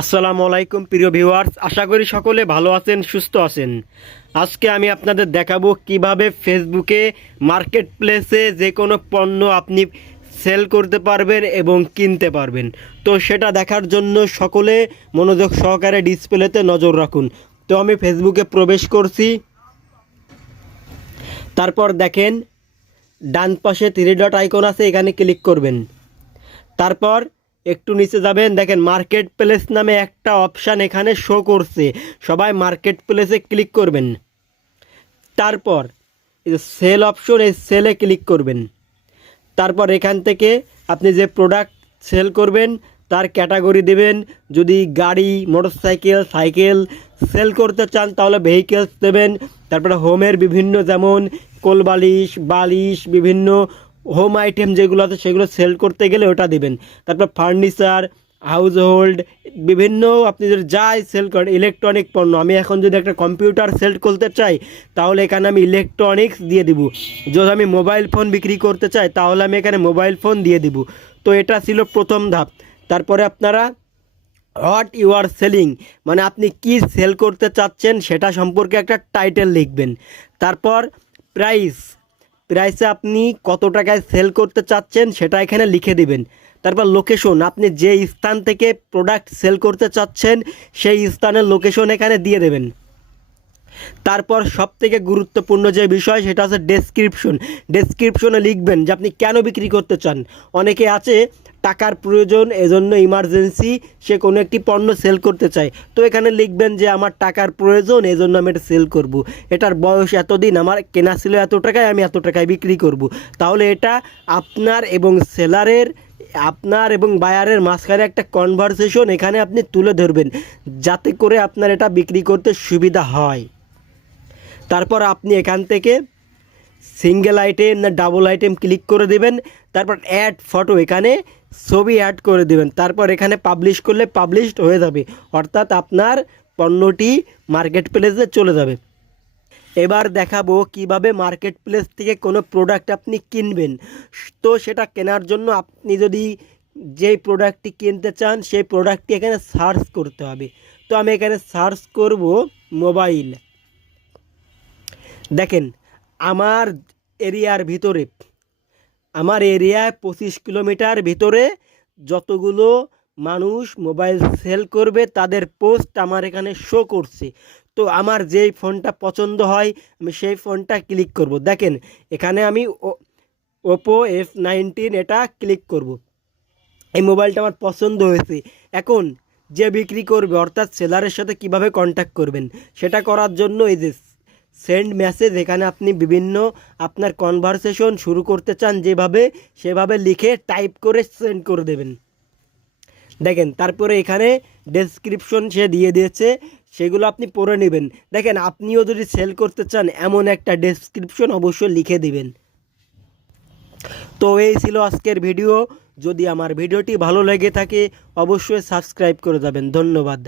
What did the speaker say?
আসসালামু আলাইকুম প্রিয় ভিউয়ার্স, আশা করি সকলে ভালো আছেন, সুস্থ আছেন। আজকে আমি আপনাদের দেখাবো কিভাবে ফেসবুকে মার্কেট প্লেসে যে কোনো পণ্য আপনি সেল করতে পারবেন এবং কিনতে পারবেন। তো সেটা দেখার জন্য সকলে মনোযোগ সহকারে ডিসপ্লেতে নজর রাখুন। তো আমি ফেসবুকে প্রবেশ করছি। তারপর দেখেন ডান পাশে থ্রি ডট আইকন আছে, এখানে ক্লিক করবেন। তারপর একটু নিচে যাবেন, দেখেন মার্কেট প্লেস নামে একটা অপশান এখানে শো করছে। সবাই মার্কেট প্লেসে ক্লিক করবেন। তারপর এই যে সেল অপশন, এই সেলে ক্লিক করবেন। তারপর এখান থেকে আপনি যে প্রোডাক্ট সেল করবেন তার ক্যাটাগরি দেবেন। যদি গাড়ি, মোটরসাইকেল, সাইকেল সেল করতে চান তাহলে ভেহিকেলস দেবেন। তারপরে হোমের বিভিন্ন, যেমন কোলবালিশ, বালিশ, বিভিন্ন হোম আইটেম যেগুলো আছে সেগুলো সেল করতে গেলে ওটা দেবেন। তারপর ফার্নিচার, হাউস হোল্ড, বিভিন্ন আপনি যদি যাই সেল করেন, ইলেকট্রনিক পণ্য। আমি এখন যদি একটা কম্পিউটার সেল করতে চাই তাহলে এখানে আমি ইলেকট্রনিক্স দিয়ে দিব। যদি আমি মোবাইল ফোন বিক্রি করতে চাই তাহলে আমি এখানে মোবাইল ফোন দিয়ে দিব। তো এটা ছিল প্রথম ধাপ। তারপরে আপনারা হোয়াট ইউ আর সেলিং, মানে আপনি কি সেল করতে চাচ্ছেন সেটা সম্পর্কে একটা টাইটেল লিখবেন। তারপর প্রাইসে আপনি কত টাকায় সেল করতে চাচ্ছেন সেটা এখানে লিখে দিবেন। তারপর লোকেশন, আপনি যে স্থান থেকে প্রোডাক্ট সেল করতে চাচ্ছেন সেই স্থানের লোকেশন এখানে দিয়ে দেবেন। তারপর সবথেকে গুরুত্বপূর্ণ যে বিষয় সেটা হচ্ছে ডেসক্রিপশনে লিখবেন যে আপনি কেন বিক্রি করতে চান। অনেকে আছে টাকার প্রয়োজন, এজন্য ইমার্জেন্সি সে কোনো একটি পণ্য সেল করতে চায়। তো এখানে লিখবেন যে আমার টাকার প্রয়োজন, এজন্য আমি এটা সেল করব। এটার বয়স এতদিন, আমার কেনা ছিল এত টাকায়, আমি এত টাকায় বিক্রি করব। তাহলে এটা আপনার এবং বায়ারের মাঝখানে একটা কনভারসেশন এখানে আপনি তুলে ধরবেন, যাতে করে আপনার এটা বিক্রি করতে সুবিধা হয়। তারপর আপনি এখান থেকে সিঙ্গেল আইটেম না ডাবল আইটেম ক্লিক করে দেবেন। তারপর অ্যাড ফটো, এখানে ছবি অ্যাড করে দেবেন। তারপর এখানে পাবলিশ করলে পাবলিশড হয়ে যাবে, অর্থাৎ আপনার পণ্যটি মার্কেট প্লেসে চলে যাবে। এবার দেখাবো কিভাবে মার্কেট প্লেস থেকে কোনো প্রোডাক্ট আপনি কিনবেন। তো সেটা কেনার জন্য আপনি যদি যেই প্রোডাক্টটি কিনতে চান সেই প্রোডাক্টটি এখানে সার্চ করতে হবে। তো আমি এখানে সার্চ করব মোবাইল। দেখেন আমার এরিয়ায় 25 কিলোমিটার ভিতরে যতগুলো মানুষ মোবাইল সেল করবে তাদের পোস্ট আমার এখানে শো করছে। তো আমার যেই ফোনটা পছন্দ হয় আমি সেই ফোনটা ক্লিক করব। দেখেন এখানে আমি ওপো F19 এটা ক্লিক করব। এই মোবাইলটা আমার পছন্দ হয়েছে। এখন যে বিক্রি করবে অর্থাৎ সেলারের সাথে কিভাবে কন্ট্যাক্ট করবেন সেটা করার জন্য এই যে সেন্ড মেসেজ, এখানে আপনি বিভিন্ন আপনার কনভারসেশন শুরু করতে চান যেভাবে, সেভাবে লিখে টাইপ করে সেন্ড করে দেবেন। দেখেন তারপরে এখানে ডেসক্রিপশন সে দিয়ে দিয়েছে, সেগুলো আপনি পড়ে নেবেন। দেখেন আপনিও যদি সেল করতে চান এমন একটা ডেসক্রিপশন অবশ্যই লিখে দিবেন। তো এই ছিল আজকের ভিডিও। যদি আমার ভিডিওটি ভালো লেগে থাকে অবশ্যই সাবস্ক্রাইব করে যাবেন। ধন্যবাদ।